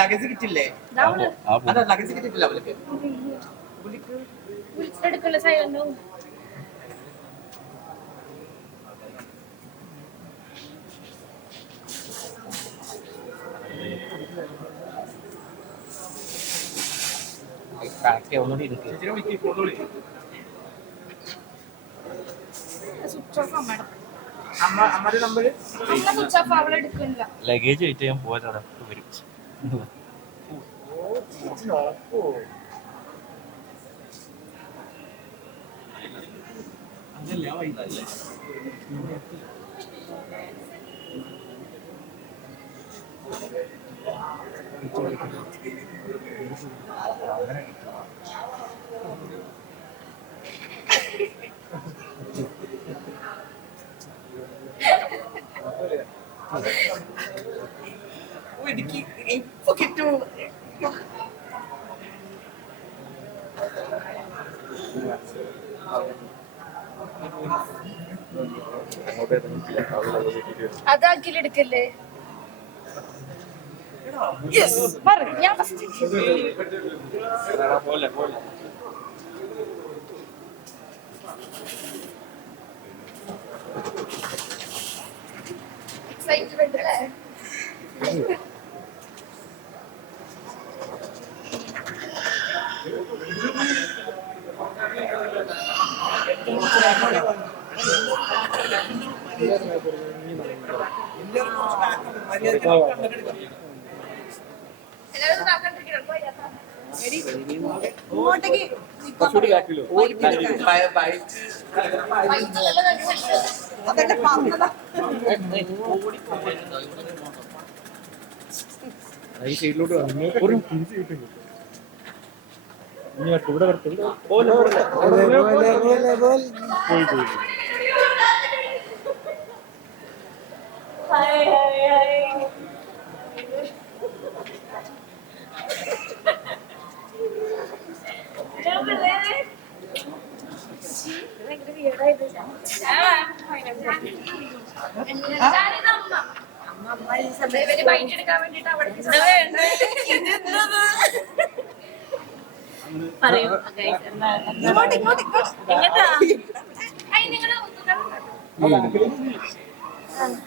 Luggage കിട്ടില്ലേ? അതാ luggage കിട്ടിയിട്ടില്ല അവൾക്ക്. എടുക്കല്ലോ സൈലന്റ് സ്വിച്ച് ഓഫ് അമ്മയുടെ അമ്മയുടെ നമ്പർ സ്വിച്ച് ഓഫ് അവളെ എടുക്കുന്നില്ല. ലഗേജ് ആയിട്ട് ഞാൻ പോകാൻ വരും. എനിക്ക് ഇപ്പൊ കിട്ടും. അതാക്കിലെടുക്കല്ലേ ഞാൻ ഫസ്റ്റ് എക്സൈറ്റ്മെന്റ് അല്ലേ? ഈ സൈഡിലോട്ട് ഇവിടെ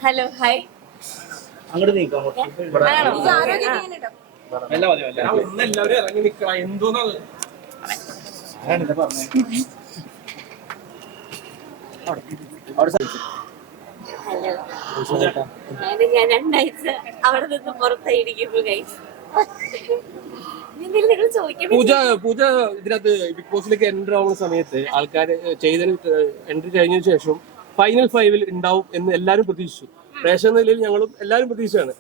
ഹലോ ഹായ് അങ്ങോട്ട് നീക്കാം. എല്ലാവരും ഇറങ്ങി നിക്കണം. എന്തോന്നത് ഹലോ ഞാൻ 2 ആഴ്ച അവിടെ നിന്ന് പുറത്തായിരിക്കുന്നു ഗൈസ്. പൂജ ഇതിനകത്ത് ബിഗ് ബോസിലേക്ക് എൻട്രി ആവുന്ന സമയത്ത് ആൾക്കാർ ചെയ്തതിന് എൻട്രി കഴിഞ്ഞതിന് ശേഷം ഫൈനൽ 5 ഉണ്ടാവും എന്ന് എല്ലാവരും പ്രതീക്ഷിച്ചു. പ്രേക്ഷക നിലയിൽ ഞങ്ങളും എല്ലാവരും പ്രതീക്ഷയാണ്.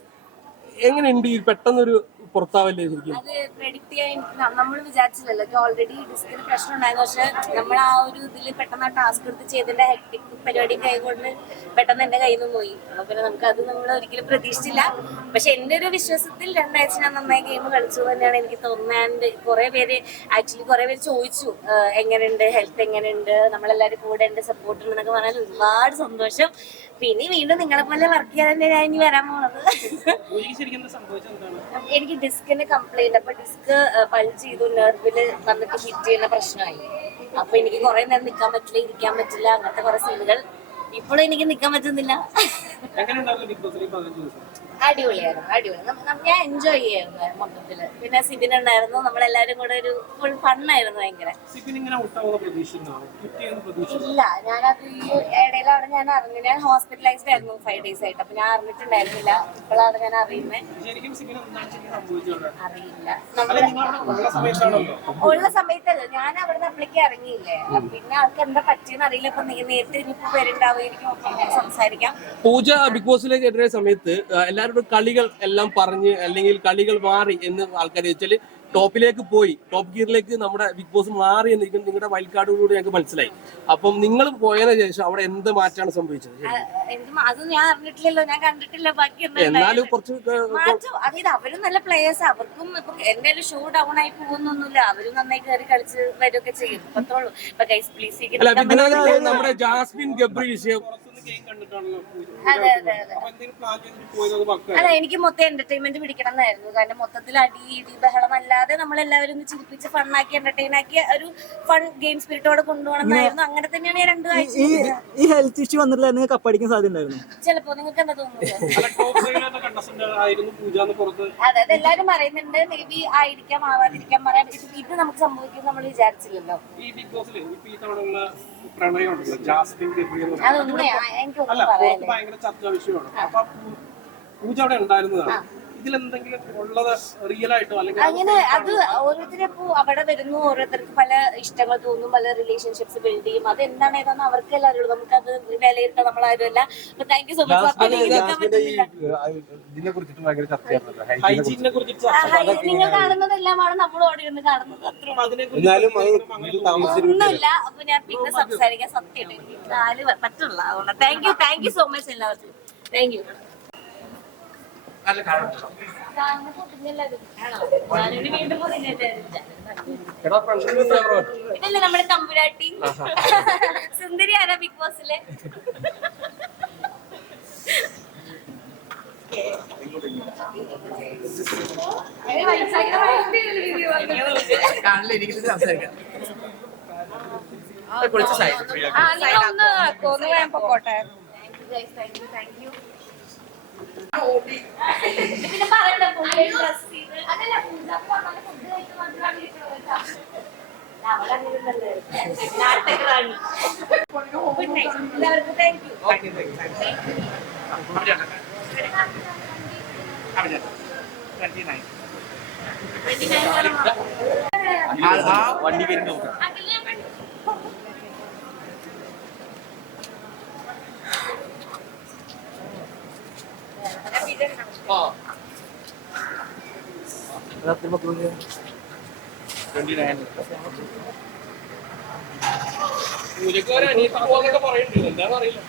എങ്ങനെയുണ്ട് ഈ പെട്ടെന്നൊരു പുറത്താവല്ലേ? ശരിക്കും അത് പ്രെഡിക്ട് ചെയ്യാൻ നമ്മൾ വിചാരിച്ചില്ലല്ലോ. ഓൾറെഡി ഡിസ്കിന് പ്രശ്നം ഉണ്ടായിരുന്നു. പക്ഷെ നമ്മൾ ആ ഒരു ഇതിൽ പെട്ടെന്ന് ആ ടാസ്ക് എടുത്ത് ചെയ്തതിന്റെ ഹെക്ടിക് പരിപാടി കൈകൊണ്ട് പെട്ടെന്ന് എന്റെ കയ്യിൽ നിന്ന് പോയി. അപ്പൊ പിന്നെ നമുക്ക് അത് നമ്മൾ ഒരിക്കലും പ്രതീക്ഷിച്ചില്ല. പക്ഷെ എന്റെ ഒരു വിശ്വാസത്തിൽ 2 ആഴ്ച ഞാൻ നന്നായി ഗെയിം കളിച്ചു തന്നെയാണ് എനിക്ക് തോന്നുന്നത്. ആൻഡ് കുറെ പേര് ചോദിച്ചു എങ്ങനെയുണ്ട്, ഹെൽത്ത് എങ്ങനെയുണ്ട്, നമ്മളെല്ലാവരും കൂടെ ഉണ്ട്, സപ്പോർട്ട് ഉണ്ടെന്നൊക്കെ പറഞ്ഞാൽ ഒരുപാട് സന്തോഷം. പിന്നെ വീണ്ടും നിങ്ങളെ പോലെ വർക്ക് ചെയ്യാൻ തന്നെ ഞാൻ ഇനി വരാൻ പോണത്. എനിക്ക് ഡിസ്കിന് കംപ്ലൈന്റ്. അപ്പൊ ഡിസ്ക് പൾജ് ചെയ്തു, നെർവില് വന്നിട്ട് ഹിറ്റ് ചെയ്യുന്ന പ്രശ്നമായി. അപ്പൊ എനിക്ക് കുറെ നേരം നിൽക്കാൻ പറ്റില്ല, ഇരിക്കാൻ പറ്റില്ല, അങ്ങനത്തെ കുറെ സീനുകൾ. ഇപ്പോഴും എനിക്ക് നിൽക്കാൻ പറ്റുന്നില്ല. അടിപൊളിയായിരുന്നു, അടിപൊളി. ഞാൻ എൻജോയ് ചെയ്യായിരുന്നു മൊത്തത്തില്. പിന്നെ സിബിൻ ഉണ്ടായിരുന്നു, നമ്മളെല്ലാരും കൂടെ ഒരു ഫുൾ ഫണ്ണായിരുന്നു ഭയങ്കര. ഇല്ല, ഞാനത് ഈ ഇടയിലാണ് ഞാൻ അറിഞ്ഞത്. ഞാൻ ഹോസ്പിറ്റലൈസ്ഡ് ആയിരുന്നു 5 days ആയിട്ട്. അപ്പൊ ഞാൻ അറിഞ്ഞിട്ടുണ്ടായിരുന്നില്ല. ഇപ്പോഴാണ് ഞാൻ അറിയുന്നത്. അറിയില്ല, ഉള്ള സമയത്തല്ല, ഞാൻ അവിടെ നിന്ന് അപ്പളേക്ക് ഇറങ്ങിയില്ലേ. പിന്നെ ആൾക്ക് എന്താ പറ്റിയെന്ന് അറിയില്ല. ഇപ്പൊ നേരത്തെ ഇനിയിപ്പോ പേരുണ്ടാവുമായിരിക്കും, സംസാരിക്കാം. പൂജ ബിഗ് ബോസിലേക്ക് എത്തിയ സമയത്ത് എല്ലാവരോടും കളികൾ എല്ലാം പറഞ്ഞ് അല്ലെങ്കിൽ കളികൾ മാറി എന്ന് ആൾക്കാർ വെച്ചാല് ടോപ്പിലേക്ക് പോയി, ടോപ്പ് ഗിയറിലേക്ക് നമ്മുടെ ബിഗ് ബോസ് മാറി എന്ന് നിങ്ങളുടെ വൈൽഡ് കാർഡിലൂടെ ഞങ്ങൾക്ക് മനസ്സിലായി. അപ്പം നിങ്ങൾ പോയതിനു ശേഷം അവിടെ എന്ത് മാറ്റാണ് സംഭവിച്ചത്? എനിക്ക് അത് ഞാൻ അറിഞ്ഞിട്ടില്ലല്ലോ, ഞാൻ കണ്ടിട്ടില്ല ബാക്കി. എന്നാലും കുറച്ച് മാറ്റം, അതായത് അവരും നല്ല പ്ലേയേഴ്സ്, അവർക്കും ഇപ്പൊ എന്റെ ഒരു ഷോ ഡൗൺ ആയി പോകുന്നൊന്നുമില്ല, അവരും നന്നായി കയറി കളിച്ച് വരുമൊക്കെ ചെയ്യും. അത്രേ ഉള്ളൂ. ഇപ്പൊ ഗൈസ് പ്ലീസ് നമ്മുടെ ജാസ്മിൻ ഗബ്രി വിഷയം. അതെ അതെ അതെ അല്ല, എനിക്ക് മൊത്തം എന്റർടൈൻമെന്റ് പിടിക്കണം എന്നായിരുന്നു. കാരണം മൊത്തത്തിൽ അടി ഇടി ബഹളം അല്ലാതെ നമ്മളെല്ലാവരും ഒന്ന് ചിരിപ്പിച്ച് ഫണ്ണാക്കി എന്റർടൈൻ ആക്കി ഒരു ഫൺ ഗെയിം സ്പിരിറ്റോടെ കൊണ്ടുപോകണം എന്നായിരുന്നു. അങ്ങനെ തന്നെയാണ് ഞാൻ 2 ആഴ്ച. ഈ ഹെൽത്ത് ഇഷ്യൂ വന്നിട്ടില്ല, കപ്പടിക്കാൻ സാധ്യത ഉണ്ടായിരുന്നു ചിലപ്പോ. നിങ്ങൾക്ക് എന്താ തോന്നുന്നത്? അതെ, അതെല്ലാരും പറയുന്നുണ്ട്. മേ ബി ആയിരിക്കാം, ആവാതിരിക്കാം, പറയാൻ. ഇത് നമുക്ക് സംഭവിക്കും നമ്മൾ വിചാരിച്ചില്ലല്ലോ. അതൊന്നും എനിക്കൊന്നും പറയാനില്ല. ഭയങ്കര ചർച്ചാ വിഷയമാണ്. അപ്പൊ പൂജ അവിടെ ഉണ്ടായിരുന്നതാണ്. ഇതിലെന്തെങ്കിലും ഉള്ളത് റിയൽ ആയിട്ടോ അല്ലെങ്കിൽ അങ്ങനെ അത് ഓരോരുത്തരും ഇപ്പൊ അവിടെ വരുന്നു, ഓരോരുത്തർക്ക് പല ഇഷ്ടങ്ങൾ തോന്നും, പല റിലേഷൻഷിപ്സ് ബിൽഡ് ചെയ്യും. അത് എന്താണ് ഏതാണെന്ന് അവർക്ക് എല്ലാവരും നമുക്കത് വിലയിരുത്താൻ നമ്മളാരും അല്ല. അപ്പൊ താങ്ക് യു സോ മച്ച്. നിങ്ങൾ കാണുന്നതെല്ലാമാണ് നമ്മൾ ഓടി ഇരുന്ന് കാണുന്നത്. ഒന്നുമില്ല. അപ്പൊ ഞാൻ പിന്നെ സംസാരിക്കാൻ സത്യമായിട്ട് എനിക്ക് 4 പറ്റുള്ള. അതുകൊണ്ട് താങ്ക് യു സോ മച്ച് എല്ലാവർക്കും. Thank you. ഇതല്ലേ നമ്മുടെ തമ്പുരാട്ടി സുന്ദരി ആരാ ബിഗ് ബോസിലെ? പൊക്കോട്ടെ. Thank you. പിന്നെ പറയണ്ട നാട്ടകറാണി. ഗുഡ് നൈറ്റ് എല്ലാവർക്കും. Thank you. വണ്ടി കയറി നോക്കാം. പൂജക്ക് ഒരു അനിയത്തി പോകുന്നൊക്കെ പറയുന്നുണ്ട്. എന്താണെന്ന് അറിയില്ല.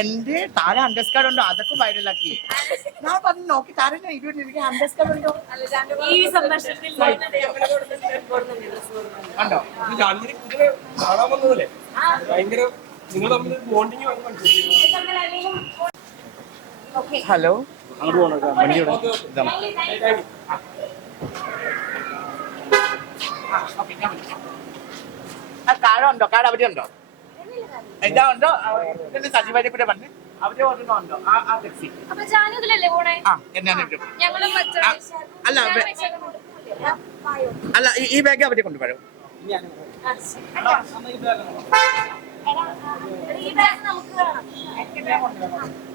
എന്റെ താര അണ്ടർസ്കാർഡ് ഉണ്ടോ? അതൊക്കെ വൈറലാക്കി. ഞാൻ പറഞ്ഞു നോക്കി താര അണ്ടർസ്കാർഡ് ഉണ്ടോ കണ്ടോ? ജാൻമണി പൂജ കാണാൻ വന്നതല്ലേ? ഭയങ്കര നിങ്ങൾ തമ്മിൽ ബോണ്ടിങ് ഹലോ, അങ്ങോട്ട് പോകണം. വണ്ടിയുടെ കാർഡ് ഉണ്ടോ? കാർഡ് അവിടെ ഉണ്ടോ? ഇതാ ഉണ്ടോ? സജീവാരെ കൂടെ വന്ന് അവിടെ ഓർഡർ ഉണ്ടോ? ആ ടാക്സി അല്ല ഈ ബാഗ് അവിടെ കൊണ്ടുപോയോ?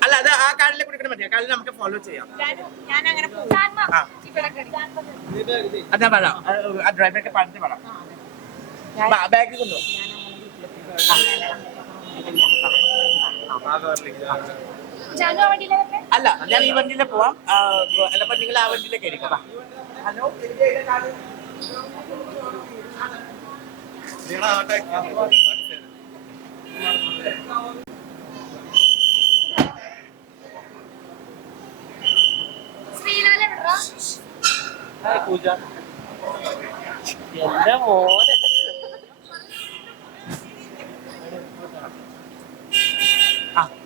അല്ല അത് ആ കാർഡിലെ കൊടുക്കണം. മതിയോ? കാർഡിൽ നമുക്ക് ഫോളോ ചെയ്യാം. അതാ പറയാം. ആ ഡ്രൈവറൊക്കെ പറഞ്ഞിട്ട് പറയാം. ബാഗ് കൊണ്ടോ? അല്ല ഞാൻ ഈ വണ്ടിയിലെ പോവാം. അല്ലപ്പോ നിങ്ങൾ ആ വണ്ടിയിലേക്ക് ആയിരിക്കാം. ഹലോ, പൂജ എന്റെ മോനെ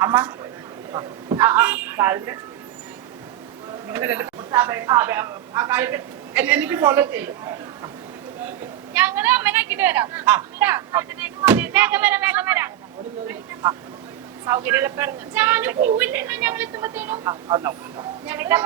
അമ്മ എനിക്ക് ഫോളോ ചെയ്യും. ഞങ്ങള് അമ്മനാക്കിട്ട് വരാം. സൗകര്യം ഞങ്ങൾ എത്തുമ്പോഴത്തേനും ഞങ്ങളുടെ